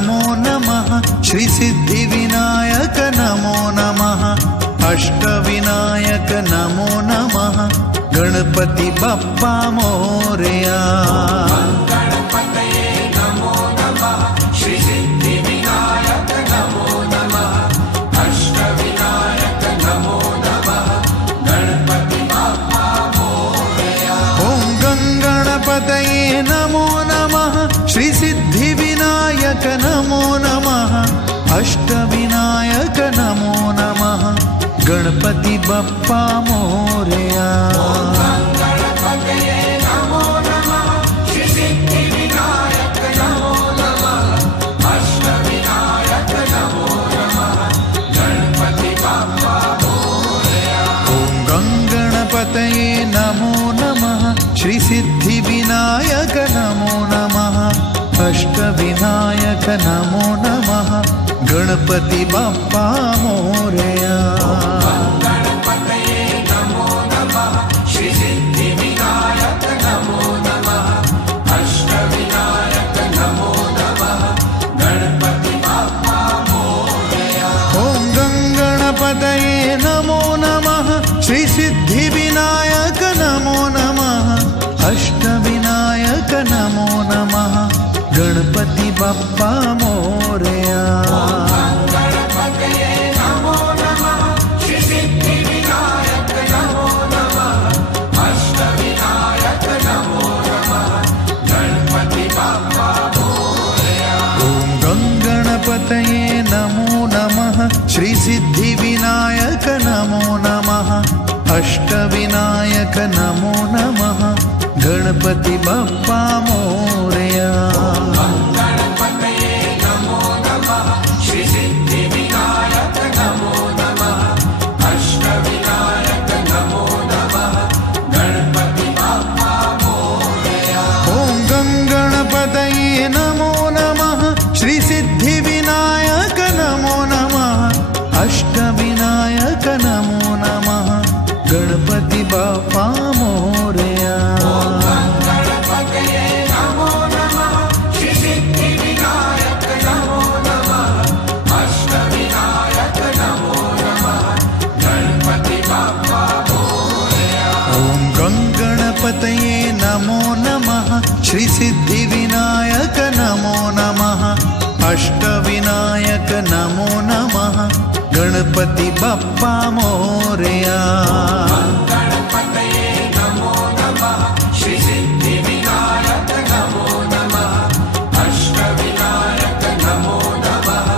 नमो नमः श्री सिद्धिविनायक नमो नमः अष्टविनायक नमो नमः गणपति बप्पा मोरया। नमो नमः श्री सिद्धिविनायक नमो नमः अष्टविनायक नमो नमः गणपति बप्पा मोरया। ओम गंगणपतये नमो नमः श्री सिद्धिविनायक नमो नमः अष्टविनायक नमो नमः गणपति बप्पा मोरया। गणपतये नमो नमः श्री सिद्धिविनायक नमो नमः अष्टविनायक नमो नमः गणपति बप्पा मोरया। ओम गंगणपतये नमो नमः श्री सिद्धिविनायक नमो नमः अष्टविनायक नमो नमः गणपति बप्पा मोरया। गणपतये नमो नमः श्री सिद्धिविनायक नमो नमः अष्टविनायक नमो नमः गणपति बप्पा मोरया। ओम गंगणपतये नमो नमः श्री सिद्धिविनायक नमो नमः अष्टविनायक नमो नमः गणपति बप्पा मोरया। गणपतये नमो नमः श्री सिद्धिविनायक नमो नमः अष्टविनायक नमो नमः गणपति बप्पा मोरया। ओम गंगणपतये नमो नमः श्री सिद्धिविनायक नमो नमः अष्टविनायक नमो नमः गणपति बप्पा मोरया। गणपतये नमो नमः श्री सिद्धिविनायक नमो नमः अष्टविनायक नमो नमः गणपति बप्पा मोरया। ओम गंगणपतये नमो नमः श्री सिद्धिविनायक नमो नमः अष्टविनायक नमो नमः गणपति बप्पा मोरया। गणपतये नमो नमः श्री सिद्धिविनायक नमो नमः अष्टविनायक नमो नमः गणपति बप्पा मोरया। ओम गंगणपतये नमो नमः श्री सिद्धिविनायक नमो नमः अष्टविनायक नमो नमः गणपति बप्पा मोरया। गणपतये नमो नमः श्री सिद्धिविनायक नमो नमः अष्टविनायक नमो नमः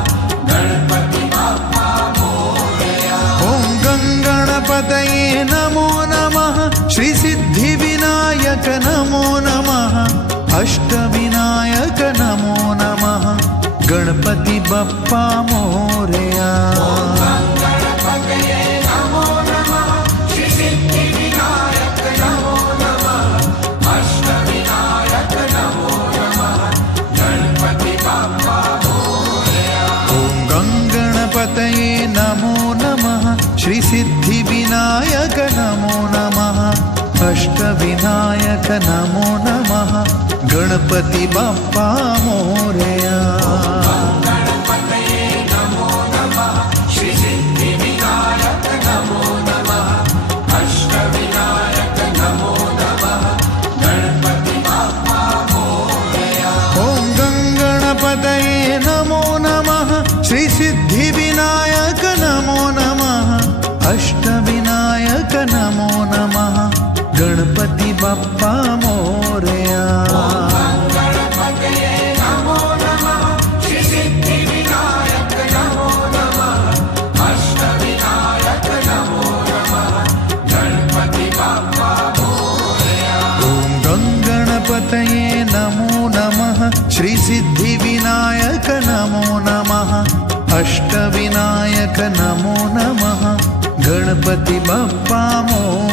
गणपति बप्पा मोरया। ओम गंगणपतये नमो नमः श्री सिद्धिविनायक नमो नमः अष्टविनायक नमो नमः गणपति बप्पा मोरया। गणपतये नमो नमः श्री सिद्धिविनायक नमो नमः अष्टविनायक नमो नमः गणपति बप्पा मोरया। ओम गंगणपतये नमो नमः श्री सिद्धिविनायक नमो नमः अष्टविनायक नमो नमः गणपति बप्पा मोरया। गणपतये नमो नमः श्री सिद्धिविनायक नमो नमः अष्टविनायक नमो नमः गणपति बप्पा मोरया। ओम गंगणपतये नमो नमः श्री सिद्धिविनायक नमो नमः अष्टविनायक नमो नमः गणपति बप्पा मोरया। गणपतये नमो नमः श्री सिद्धिविनायक नमो नमः अष्टविनायक नमो नमः गणपति बप्पा मोरया। ओम गंगणपतये नमो नमः श्री सिद्धिविनायक नमो नमः अष्टविनायक नमो नमः गणपति बप्पा मोरया।